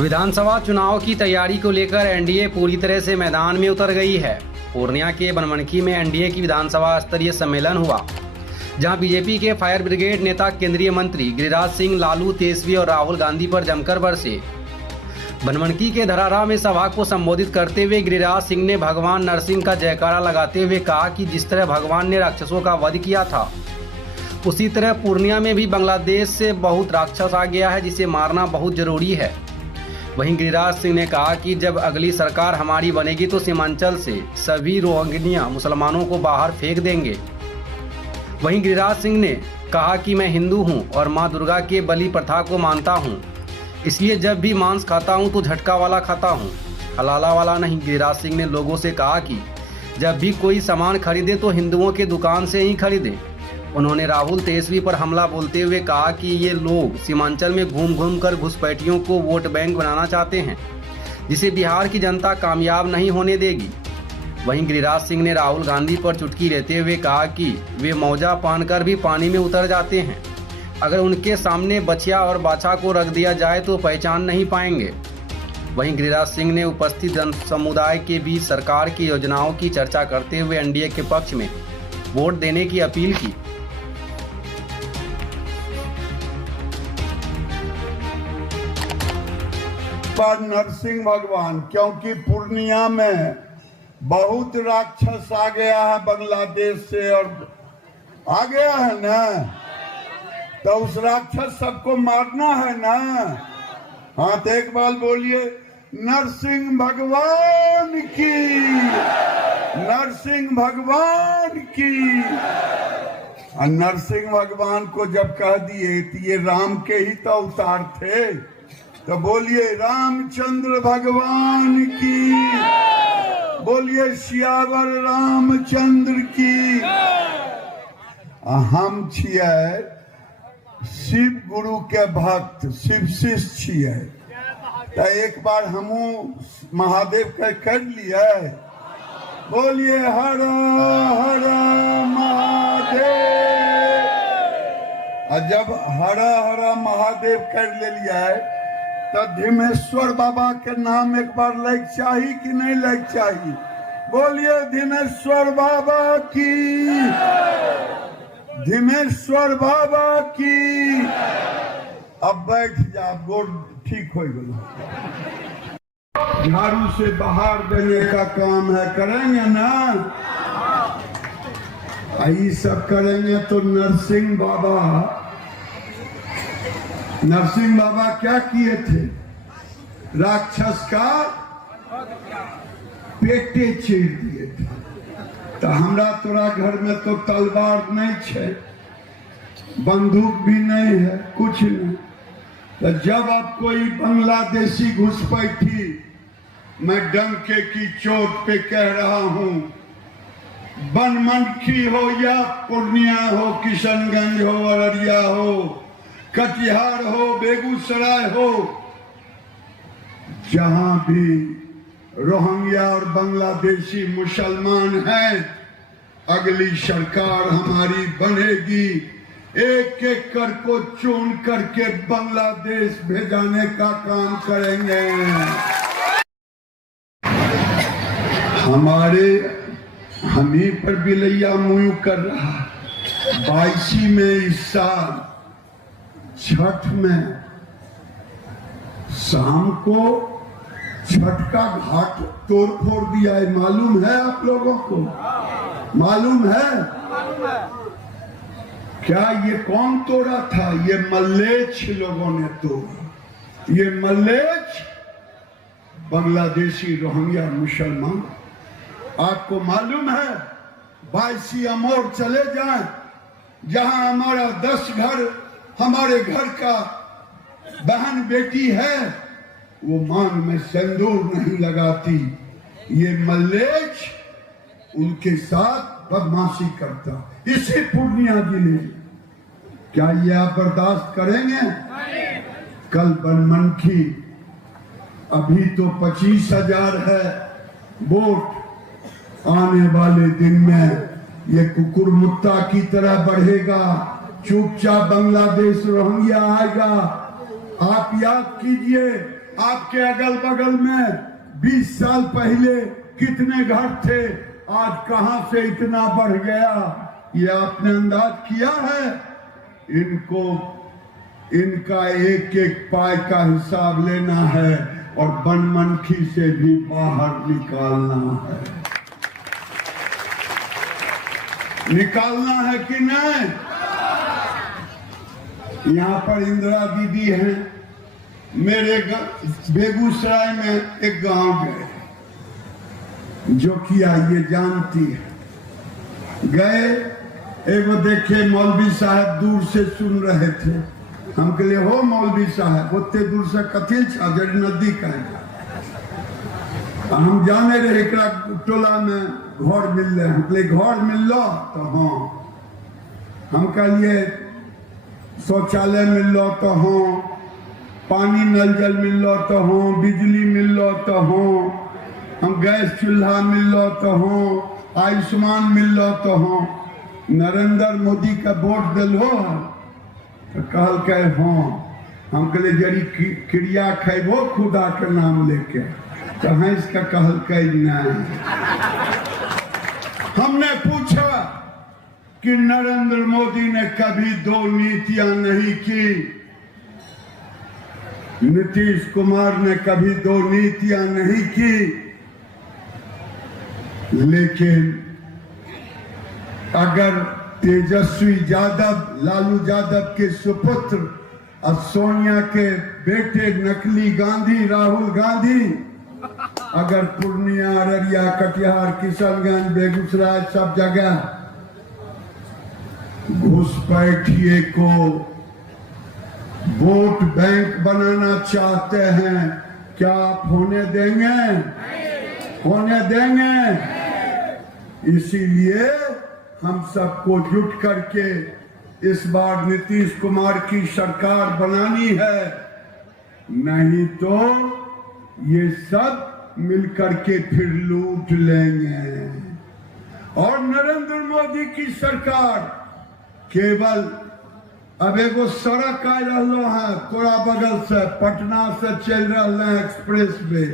विधानसभा चुनाव की तैयारी को लेकर एनडीए पूरी तरह से मैदान में उतर गई है। पूर्णिया के बनमनखी में एनडीए की विधानसभा स्तरीय सम्मेलन हुआ, जहां बीजेपी के फायर ब्रिगेड नेता केंद्रीय मंत्री गिरिराज सिंह, लालू तेजस्वी और राहुल गांधी पर जमकर बरसे। बनमनखी के धरारा में सभा को संबोधित करते हुए गिरिराज सिंह ने भगवान नरसिंह का जयकारा लगाते हुए कहा कि जिस तरह भगवान ने राक्षसों का वध किया था, उसी तरह पूर्णिया में भी बांग्लादेश से बहुत राक्षस आ गया है, जिसे मारना बहुत जरूरी है। वहीं गिरिराज सिंह ने कहा कि जब अगली सरकार हमारी बनेगी तो सीमांचल से सभी रोहिंग्या मुसलमानों को बाहर फेंक देंगे। वहीं गिरिराज सिंह ने कहा कि मैं हिंदू हूं और मां दुर्गा के बलि प्रथा को मानता हूं, इसलिए जब भी मांस खाता हूं तो झटका वाला खाता हूं, हलाला वाला नहीं। गिरिराज सिंह ने लोगों से कहा कि जब भी कोई सामान खरीदे तो हिंदुओं के दुकान से ही खरीदे। उन्होंने राहुल तेजस्वी पर हमला बोलते हुए कहा कि ये लोग सीमांचल में घूम घूम कर घुसपैठियों को वोट बैंक बनाना चाहते हैं, जिसे बिहार की जनता कामयाब नहीं होने देगी। वहीं गिरिराज सिंह ने राहुल गांधी पर चुटकी लेते हुए कहा कि वे मौजा पहनकर भी पानी में उतर जाते हैं, अगर उनके सामने बछिया और बाछा को रख दिया जाए तो पहचान नहीं पाएंगे। वहीं गिरिराज सिंह ने उपस्थित जन समुदाय के बीच सरकार की योजनाओं की चर्चा करते हुए एनडीए के पक्ष में वोट देने की अपील की। नरसिंह भगवान, क्योंकि पूर्णिया में बहुत राक्षस आ गया है बांग्लादेश से, और आ गया है ना, तो उस राक्षस सबको मारना है ना। हाँ, तो एक बार बोलिए नरसिंह भगवान की, नरसिंह भगवान की। और नरसिंह भगवान को जब कह दिए तो ये राम के ही तो अवतार थे, तो बोलिए रामचंद्र भगवान की, बोलिए सियावर रामचंद्र की। हम छियै शिव गुरु के भक्त, शिव शिष्य छियै, तो एक बार हमू महादेव के कर लिए, बोलिए हर हर महादेव। और जब हर हर महादेव कर ले लिया तो धीमेश्वर बाबा के नाम एक बार लग चाहिए कि नहीं लग चाहिए? बोलिए धीमेश्वर बाबा की, धीमेश्वर बाबा की। अब बैठ जा, गोड़ ठीक हो गया। झाड़ू से बाहर देने का काम है, करेंगे ना? ये सब करेंगे तो नरसिंह बाबा क्या किए थे? राक्षस का पेटे चीर दिए थे। तो हमरा तोरा घर में तो तलवार नहीं है, बंदूक भी नहीं है, कुछ नहीं। तो जब अब कोई बांग्लादेशी घुसपैठी, मैं डंके की चोट पे कह रहा हूं, बनमनखी हो या पूर्णिया हो, किशनगंज हो, अररिया हो, कटिहार हो, बेगूसराय हो, जहां भी रोहिंग्या और बांग्लादेशी मुसलमान हैं, अगली सरकार हमारी बनेगी, एक एक कर को चुन करके बांग्लादेश भेजाने का काम करेंगे। हम ही पर बिलैया मुँह कर रहा। 22 में इस साल छठ में शाम को छठ का घाट तोड़ फोड़ दिया है, मालूम है आप लोगों को? मालूम है क्या? ये कौन तोड़ा था? ये मल्लेच लोगों ने तोड़ा। ये मल्लेच बांग्लादेशी रोहिंग्या मुसलमान। आपको मालूम है 22 अमोर चले जाएं, जहां हमारा 10 घर, हमारे घर का बहन बेटी है, वो मांग में सिंदूर नहीं लगाती। ये मल्लेच उनके साथ बदमाशी करता। इसी पूर्णिया जिले, क्या ये आप बर्दाश्त करेंगे? कल बनमनखी, अभी तो 25,000 है वोट, आने वाले दिन में ये कुकुर मुत्ता की तरह बढ़ेगा। चुपचाप बांग्लादेश रोहिंग्या आएगा। आप याद कीजिए, आपके अगल बगल में 20 साल पहले कितने घर थे, आज कहां से इतना बढ़ गया, ये आपने अंदाज किया है? इनको इनका एक एक पाई का हिसाब लेना है और बनमनखी से भी बाहर निकालना है। निकालना है कि नहीं? यहाँ पर इंदिरा दीदी हैं, मेरे बेगूसराय में एक गांव गए, जो किया ये जानती है। गए, एगो देखे मौलवी साहब दूर से सुन रहे थे। हम कहले हो मौलवी साहब उतने दूर से कथी छा, जड़ी नदी का हम जाने रहे एकरा टोला में घर मिल रहे। हम कहले घर मिल लो तो हाँ, हम कहलिए शौचालय मिल लो तो हाँ, पानी नल जल मिल लो तो हाँ, बिजली मिल लो तो हाँ, हम गैस चूल्हा मिल लो तो हाँ, आयुष्मान मिल लो तो हाँ, नरेंद्र मोदी का वोट दिलो तो कहल के हाँ। हम कहले जड़ी क्रिया खेबो खुदा के नाम लेके, तो हंस का कहल के नहीं। हमने पूछा कि नरेंद्र मोदी ने कभी 2 नीतियां नहीं की, नीतीश कुमार ने कभी 2 नीतियां नहीं की, लेकिन अगर तेजस्वी यादव, लालू यादव के सुपुत्र और सोनिया के बेटे नकली गांधी राहुल गांधी अगर पूर्णिया, अररिया, कटिहार, किशनगंज, बेगूसराय सब जगह घुसपैठिए को वोट बैंक बनाना चाहते हैं, क्या आप होने देंगे? होने देंगे? इसीलिए हम सबको जुट करके इस बार नीतीश कुमार की सरकार बनानी है, नहीं तो ये सब मिलकर के फिर लूट लेंगे। और नरेंद्र मोदी की सरकार केवल अब एगो सड़क आ रहा है तोरा बगल से, पटना से चल रहा है एक्सप्रेस वे,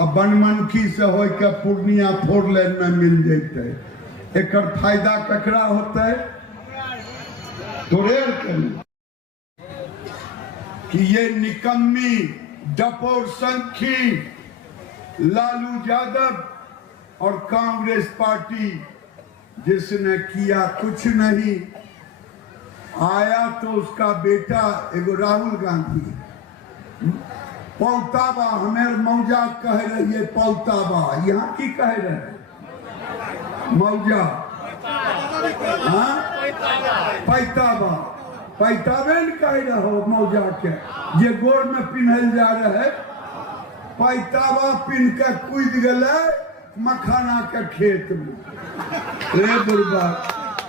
अब बनमनखी से हो के पूर्णिया 4 लेन में मिल जैते। एक फायदा ककरा होता है? तोरेर के कि ये निकम्मी डपोर संखी लालू यादव और कांग्रेस पार्टी जिसने किया कुछ नहीं। आया तो उसका बेटा एगो राहुल गांधी पौताबा, हमें मौजा कह रही है पौताबा, यहाँ की कह रहे मौजा, हाँ पैताबा, पैताबे न कह रहे मौजा के जे गोर में पिन्हल जा रहे, पैताबा पिन के कूद गए मखाना के खेत में। रे बुढ़बा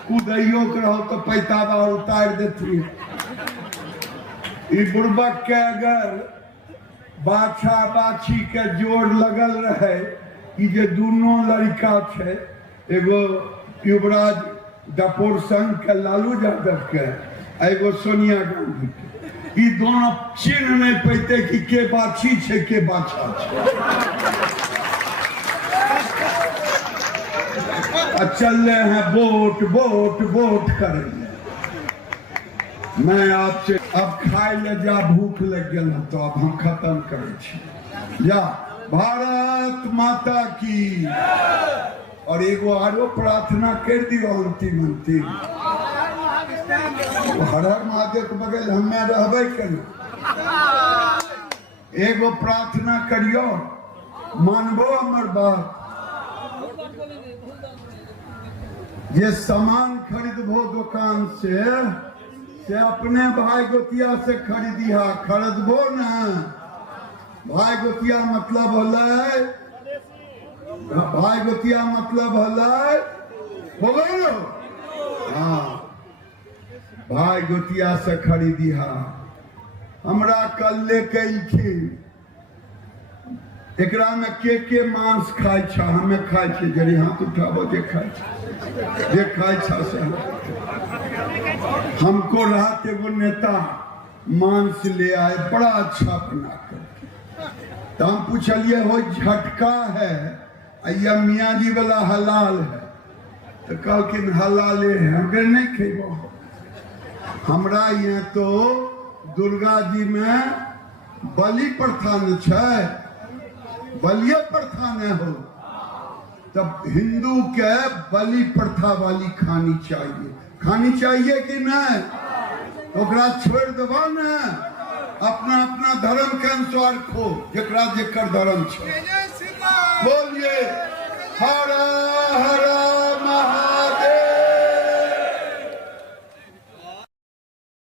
कूदैयो के रहो तो पैताबा उतार देती। बुढ़बा के अगर बाछा बाछी के जोड़ लगल रहे, जे दोनों लड़का छे, एगो युवराज डपोर संघ के लालू यादव के, एगो सोनिया गांधी के, ये दोनों चिन्ह नहीं पैते कि के बाछी छे के बाछा छे। चल रहे हैं वोट वोट वोट करेंगे। मैं आपसे अब खाए ले जा, भूख लग गया तो अब हम खत्म करे जा। भारत माता की। और एगो आरो प्रार्थना कर दियो अंतिम अंतिम, हर हर महादेव के बगल हमें रहबे केना। एगो प्रार्थना करियो, मानबो हमर बात, ये सामान खरीदबो दुकान से अपने भाई गोतिया से खरीदिहा, खरीदबो ना। भाई गोतिया मतलब होलै, भाई गोतिया मतलब होलै, बोलो हाँ, भाई गोतिया से खरीदिहा। हमरा कल लेके अइथिन, एकरा में के मांस खाय छा, हमें खाय छे, जरी हाथ उठाबो जे खाय छा, जे खाय छा से। हमको रात एगो नेता मांस ले आए, बड़ा अच्छा बना कर, तो हम पूछलिए हो झटका है या मियाँ जी वाला हलाल है, तो कहलखिन हलाले है, अगर नहीं खेबो। हमरा यहाँ तो दुर्गा जी में बलि प्रथा न छै, बलिये प्रथा न हो, तब हिंदू के बलि प्रथा वाली खानी चाहिए कि नहीं? ओकरा छोड़ देबो न, अपना अपना धर्म के अनुसार खो, जकरा जेकर धर्म छै। बोलिए हर